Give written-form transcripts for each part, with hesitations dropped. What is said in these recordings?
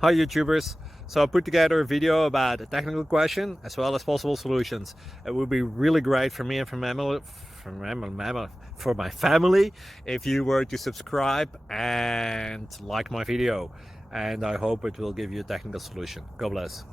Hi YouTubers! So I put together a video about a technical question as well as possible solutions. It would be really great for me and for my family if you were to subscribe and like my video. And I hope it will give you a technical solution. God bless.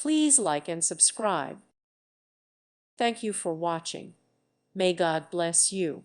Please like and subscribe. Thank you for watching. May God bless you.